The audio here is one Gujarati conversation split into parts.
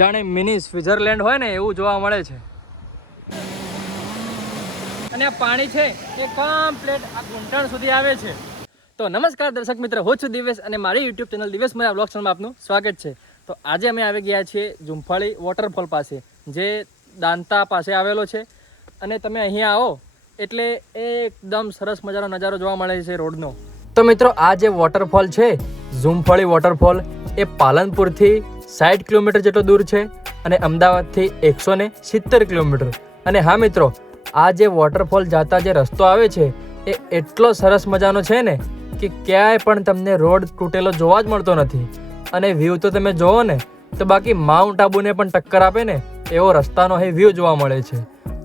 જાણે મિની સ્વિટરલેન્ડ હોય ને, એવું જોવા મળે છે. અને આ પાણી છે એ કમ્પ્લેટ આ ઘૂંટણ સુધી આવે છે. તો નમસ્કાર દર્શક મિત્ર, હું છું દિવેશ અને મારી યુટ્યુબ ચેનલ દિવેશ મારા બ્લોગ ચેનલમાં આપનું સ્વાગત છે. તો આજે અમે આવી ગયા છીએ ઝુંફાળી વોટરફોલ પાસે, જે દાંતા પાસે આવેલો છે. અને તમે અહીંયા આવો એટલે એકદમ સરસ મજાનો નજારો જોવા મળે છે રોડનો. તો મિત્રો, આ જે વોટરફોલ છે ઝુંફાળી વોટરફોલ એ પાલનપુરથી સાઠ કિલોમીટર જેટલો દૂર છે અને અમદાવાદથી એકસો ને સિત્તેર કિલોમીટર. અને હા મિત્રો, આ જે વોટરફોલ જાતા જે રસ્તો આવે છે, એ એટલો સરસ મજાનો છે ને કે ક્યાંય પણ તમને રોડ તૂટેલો જોવા જ મળતો નથી. અને વ્યૂ તો તમે જોવો ને, તો બાકી માઉન્ટ આબુને પણ ટક્કર આપે ને, એવો રસ્તાનો અહીં વ્યૂ જોવા મળે છે.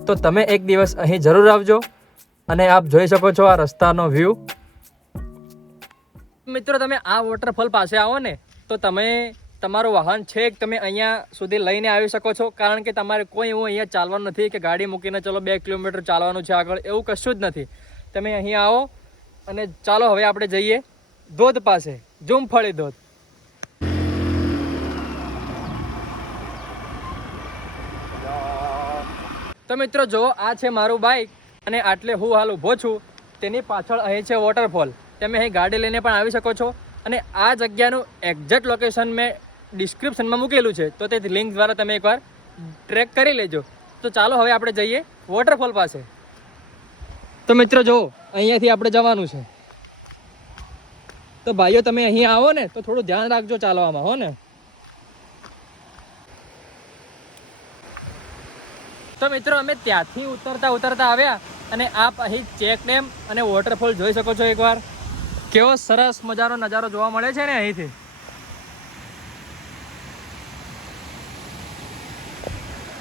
તો તમે એક દિવસ અહીં જરૂર આવજો અને આપ જોઈ શકો છો આ રસ્તાનો વ્યૂ મિત્રો, તમે આ વોટરફોલ પાસે આવો ને, તો તમે તમારું વાહન છેક તમે અહીંયા સુધી લઈને આવી શકો છો. કારણ કે તમારે કોઈ એવું અહીંયા ચાલવાનું નથી કે ગાડી મૂકીને ચલો બે કિલોમીટર ચાલવાનું છે આગળ. એવું કશું જ નથી. તમે અહીંયા આવો અને ચાલો, હવે આપણે જઈએ ધોધ પાસે. જુમફળી ધોધ. તો મિત્રો જો આ છે મારું બાઇક અને આટલે હું હાલ ઊભો છું. તેની પાછળ અહીં છે વોટરફોલ તમે અહીં ગાડી લઈને પણ આવી શકો છો. અને આ જગ્યાનું એક્ઝેક્ટ લોકેશન મેં ડિસ્ક્રિપ્શનમાં મૂકેલું છે, તો તે લિંક દ્વારા તમે એકવાર ટ્રેક કરી લેજો. તો ચાલો હવે આપણે જઈએ વોટરફોલ પાસે. તો મિત્રો જો અહીંયાથી આપણે જવાનું છે. તો ભાઈઓ, તમે અહીં આવો ને, તો થોડું ધ્યાન રાખજો ચાલવામાં, હો ને. તો મિત્રો, અમે ત્યાંથી ઉતરતા ઉતરતા આવ્યા અને આપ અહીં ચેક ડેમ અને વોટરફોલ જોઈ શકો છો એકવાર. કેવો સરસ મજાનો નજારો જોવા મળે છે ને અહીંથી.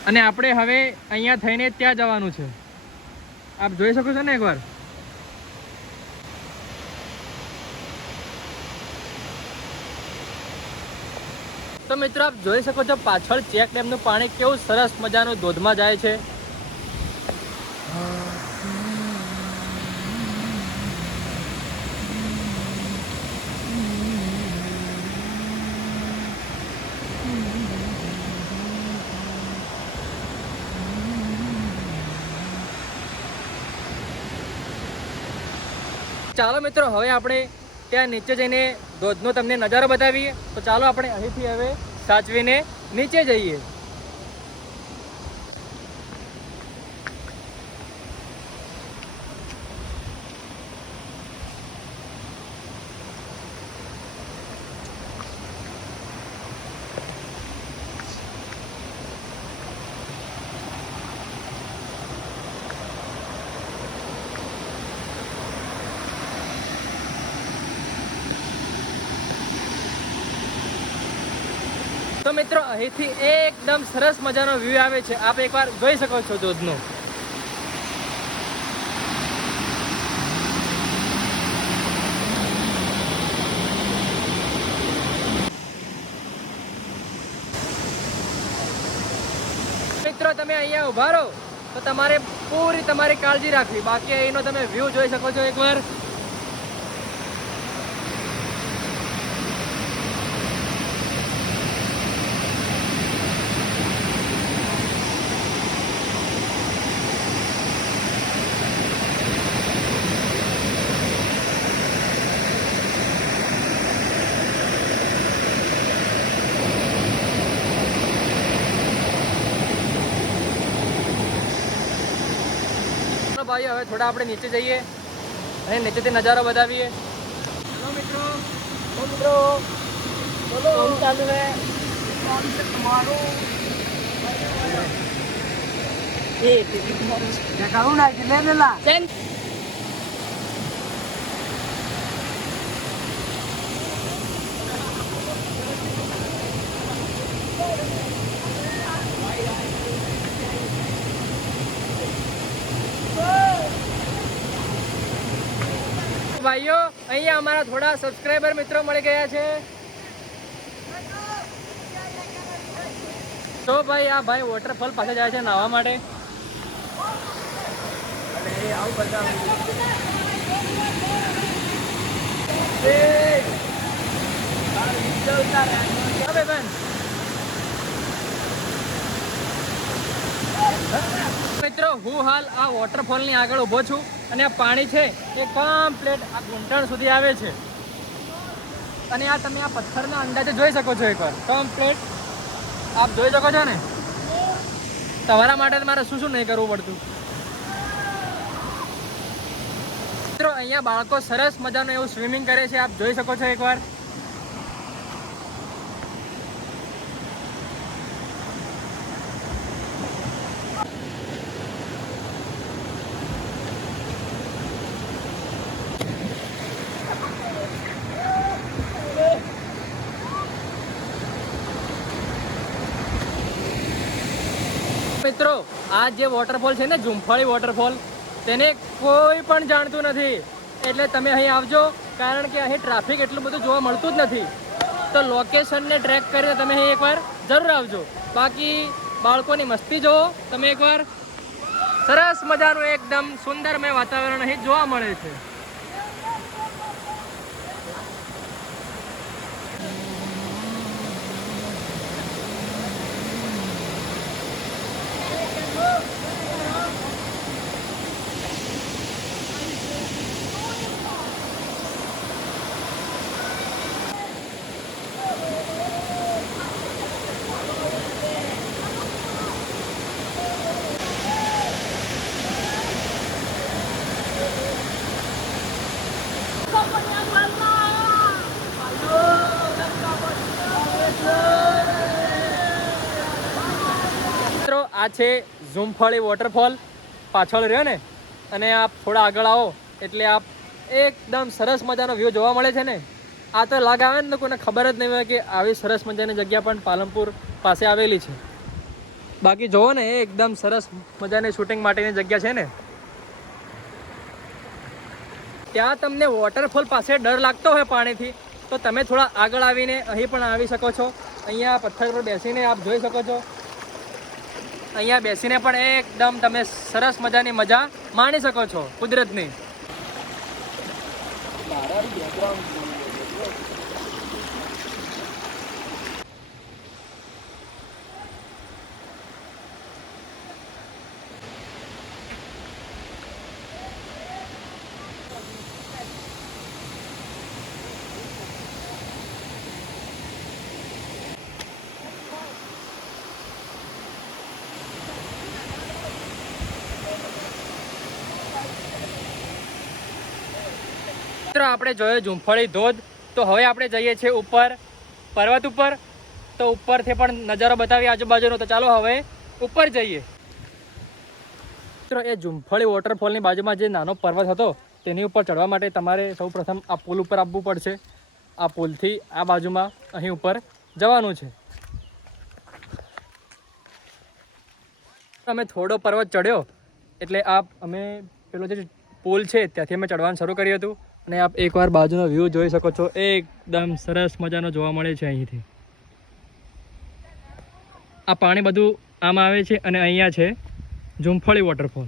અને આપણે હવે અહીંયા થઈને ત્યાં જવાનું છે. આપ જોઈ શકો છો ને એકવાર? તો મિત્રો, આપ જોઈ શકો છો પાછળ ચેક ડેમનું પાણી કેવું સરસ મજાનું ધોધમાં જાય છે. ચાલો મિત્રો, હવે આપણે ત્યાં નીચે જઈને ધોધનો તમને નજારો બતાવીએ. તો ચાલો આપણે અહીંથી હવે સાચવીને નીચે જઈએ. તો મિત્રો, અહીંથી એકદમ સરસ મજાનો વ્યૂ આવે છે. આપ એકવાર જોઈ શકો છો ધોધનો. મિત્રો, તમે અહીંયા ઊભા રહો, તો તમારે પૂરી તમારી કાળજી રાખવી. બાકી અહીંનો તમે વ્યૂ જોઈ શકો છો એકવાર. ભાઈઓ હવે થોડા આપણે નીચે જઈએ અને નીચેથી નજારો બતાવીએ મિત્રો મિત્રો બોલો ચાલુ હે તમારું એ કહું ના ભાઈઓ, અહીંયા અમારા થોડા સબસ્ક્રાઈબર મિત્રો મળી ગયા છે. તો ભાઈ, આ ભાઈ વોટરફોલ પાસે જાય છે નાહવા માટે. આવું બધા. મિત્રો, હું હાલ આ વોટરફોલની આગળ ઊભો છું. અને આ પાણી છે એ કમ્પ્લેટ આ ઘૂંટણ સુધી આવે છે. અને આ તમે આ પથ્થરના અંદાજે જોઈ શકો છો એકવાર. કમ્પ્લેટ આપ જોઈ શકો છો ને? તમારા માટે મારે શું શું નહીં કરવું પડતું? મિત્રો, અહીંયા બાળકો સરસ મજાનું એવું સ્વિમિંગ કરે છે, આપ જોઈ શકો છો એકવાર. મિત્રો, આ જે વોટરફોલ છે ને ઝુંફાળી વોટરફોલ તેને કોઈ પણ જાણતું નથી. એટલે તમે અહીં આવજો, કારણ કે અહીં ટ્રાફિક એટલું બધું જોવા મળતું જ નથી. તો લોકેશનને ટ્રેક કરીને તમે અહીં એકવાર જરૂર આવજો. બાકી બાળકોની મસ્તી જુઓ તમે એકવાર. સરસ મજાનું એકદમ સુંદરમય વાતાવરણ અહીં જોવા મળે છે. 啊 આ છે ઝુમફળી વોટરફોલ પાછળ રહ્યો ને, અને આપ થોડા આગળ આવો, એટલે આપ એકદમ સરસ મજાનો વ્યૂ જોવા મળે છે ને. આ તો લાગ આવે ને કોઈને ખબર જ નહીં હોય કે આવી સરસ મજાની જગ્યા પણ પાલનપુર પાસે આવેલી છે. બાકી જોવો ને એકદમ સરસ મજાની શૂટિંગ માટેની જગ્યા છે ને. ત્યાં તમને વોટરફોલ પાસે ડર લાગતો હોય પાણીથી, તો તમે થોડા આગળ આવીને અહીં પણ આવી શકો છો. અહીંયા પથ્થર પર બેસીને આપ જોઈ શકો છો. અહીંયા બેસીને પણ એકદમ તમે સરસ મજાની મજા માણી શકો છો કુદરતની. આપણે જોયો ઝુંફળી ધોધ. તો હવે આપણે જઈએ છીએ ઉપર, પર્વત ઉપર. તો ઉપરથી પણ નજારો બતાવી આજુબાજુનો. તો ચાલો હવે ઉપર જઈએ. મિત્રો, એ ઝુંફળી વોટરફોલની બાજુમાં જે નાનો પર્વત હતો, તેની ઉપર ચડવા માટે તમારે સૌપ્રથમ આ પુલ ઉપર આવવું પડશે. આ પુલથી આ બાજુમાં અહીં ઉપર જવાનું છે. અમે થોડો પર્વત ચડ્યો એટલે આ અમે પેલો જે પુલ છે, ત્યાંથી અમે ચડવાનું શરૂ કર્યું હતું. અને આપ એકવાર બાજુનો વ્યૂ જોઈ શકો છો. એકદમ સરસ મજાનો જોવા મળે છે અહીંથી. આ પાણી બધું આમ આવે છે અને અહીંયા છે ઝુંફળી વોટરફોલ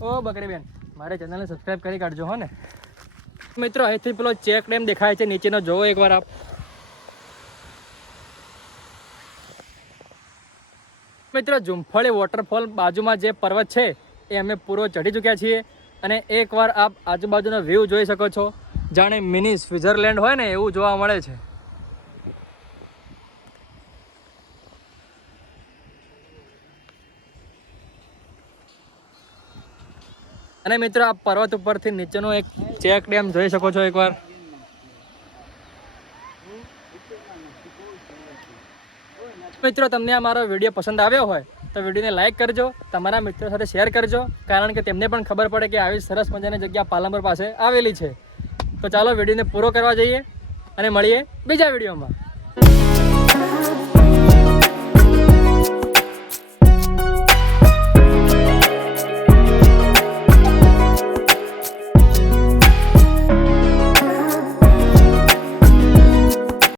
ઓ બકરીબેન મારે ચેનલને સબસ્ક્રાઇબ કરી કાઢજો હો ને. મિત્રો, અહીંથી પેલો ચેક ડેમ દેખાય છે નીચેનો. જોવો એકવાર આપ. મિત્રો ઝુંફળી વોટરફોલ બાજુમાં જે પર્વત છે, એ અમે પૂરો ચઢી ચૂક્યા છીએ. અને એકવાર આપ આજુબાજુનો વ્યૂ જોઈ શકો છો. જાણે મિની સ્વિટ્ઝરલેન્ડ હોય ને, એવું જોવા મળે છે. અને મિત્રો, આ પર્વત ઉપરથી નીચેનો એક ચેક ડેમ જોઈ શકો છો એકવાર. મિત્રો, તમને આ મારો વીડિયો પસંદ આવ્યો હોય, તો વિડીયોને લાઇક કરજો, તમારા મિત્રો સાથે શેર કરજો, કારણ કે તેમને પણ ખબર પડે કે આવી સરસ મજાની જગ્યા પાલનપુર પાસે આવેલી છે. તો ચાલો વિડીયોને પૂરો કરવા જઈએ અને મળીએ બીજા વિડીયોમાં.